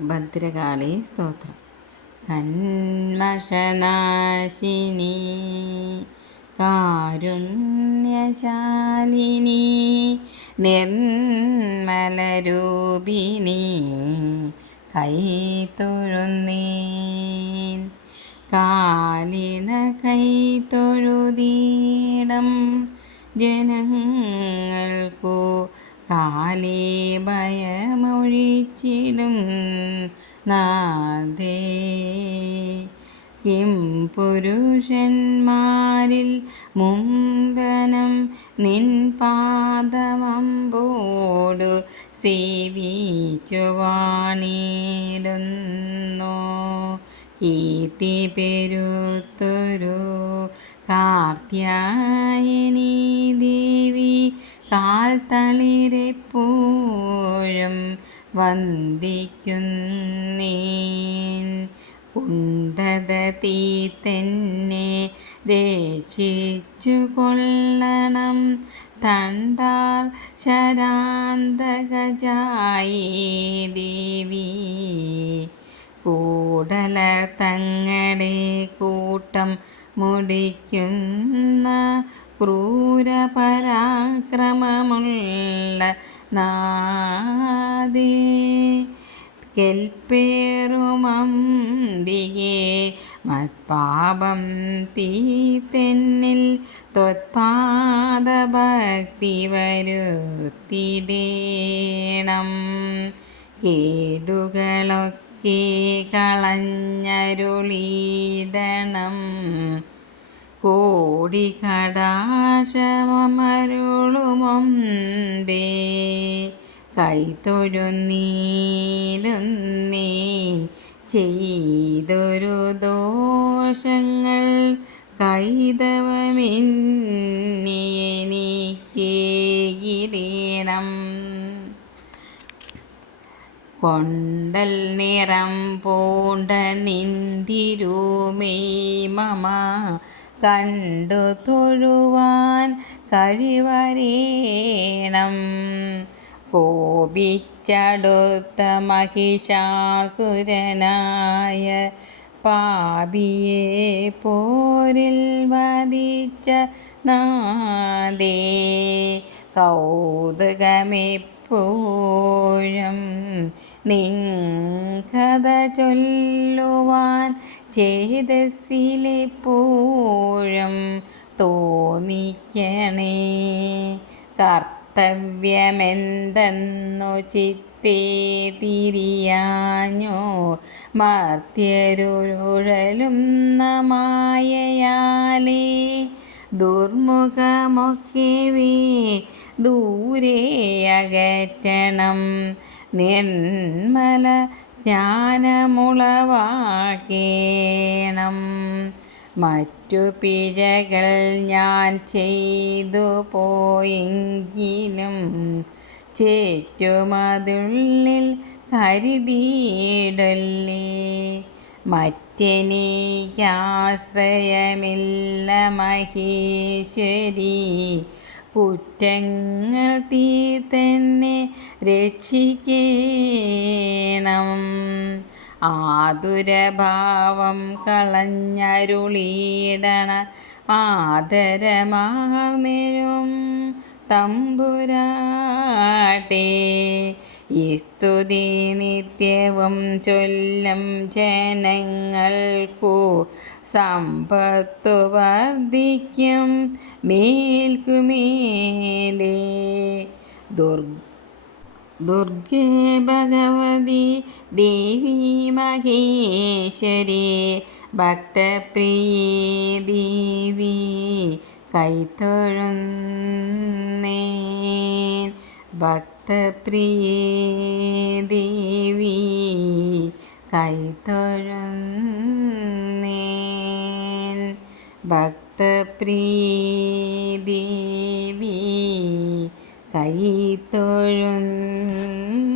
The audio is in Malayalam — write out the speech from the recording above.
ഭദ്രകാളി സ്തോത്രം. കന്മഷനാശിനി കാരുണ്യശാലിനി നിർമ്മലരൂപിണി കൈത്തൊഴുന്നീൻ കാലിണ കൈത്തൊഴുതീടം ജനങ്ങൾക്കു കാലേ ഭയമൊഴിച്ചിടും നാദേ കിം പുരുഷന്മാരിൽ മുന്തനം നിൻ പാദമമ്പോടു സേവിച്ചു വാണിടുന്നു. കീർത്തി പെരുത്തൊരു കാർത്യായനീതി കാൽ തളിരെപ്പോഴും വന്ദിക്കുന്നേൻ. തീ തന്നെ രക്ഷിച്ചു കൊള്ളണം തണ്ടാൽ ശരാന്തകജായി ദേവി. കൂടലർ തങ്ങടെ കൂട്ടം മുടിക്കുന്ന ക്രൂരപരാക്രമമുള്ള നാദേ. കെൽപ്പേറുമേ മത്പാപം തെന്നിൽ ത്വത്പാദഭക്തി വരുത്തിടേണം. കേടുകളൊക്കെ കളഞ്ഞരുളിയിടണം കോടി കൈത്തൊരു നീലുന്നേ ചെയ്തൊരു ദോഷങ്ങൾ കൈതവമെന്നിയെനിക്കേകിടേണം കൊണ്ടൽ നിറം പൂണ്ട നിന്തിരുമേ മമ കണ്ടു തൊഴുവാൻ കഴിവരേണം. കോപിച്ചടുത്ത മഹിഷാസുരനായ പാപിയെ പോരിൽ വധിച്ച നാദേ കൗതുകമെപ്പോഴും നിങ്കഥ ചൊല്ലുവാൻ ചേതസ്സിലെപ്പോഴും തോന്നിക്കണേ. കർത്തവ്യമെന്തെന്നു ചിത്തേ തിരിയാഞ്ഞോ. മർത്യരുഴലും മായയാലേ ദുർമുഖമൊക്കെവേ ദൂരെ അകറ്റണം. നിർമ്മല ജ്ഞാനമുളവാക്കേണം. മറ്റു പിഴകൾ ഞാൻ ചെയ്തു പോയെങ്കിലും ചേറ്റുമതുള്ളിൽ കരുതിയിടല്ലേ. മറ്റെനിക്കാശ്രയമില്ല മഹേശ്വരി. കുറ്റങ്ങൾ തീ തന്നെ രക്ഷിക്കേണം. ആതുരഭാവം കളഞ്ഞരുളിയിടണ ആദരമാർന്നിരും തമ്പുരാട്ടേ. ഈ നിത്യവും ചൊല്ലും ജനങ്ങൾക്കു സമ്പത്തു വർദ്ധിക്കും മേൽക്കുമേലേ ദുർഗ ദുർഗേ ഭഗവതി ദേവി മഹേശ്വരി. ഭക്തപ്രിയേ ദേവി കൈത്തൊഴുന്നേ ഭക്തപ്രിയേ ദേവി കൈത്തൊഴുന്നേൻ ഭക്തപ്രീദേവി കൈ തൊഴുന്ന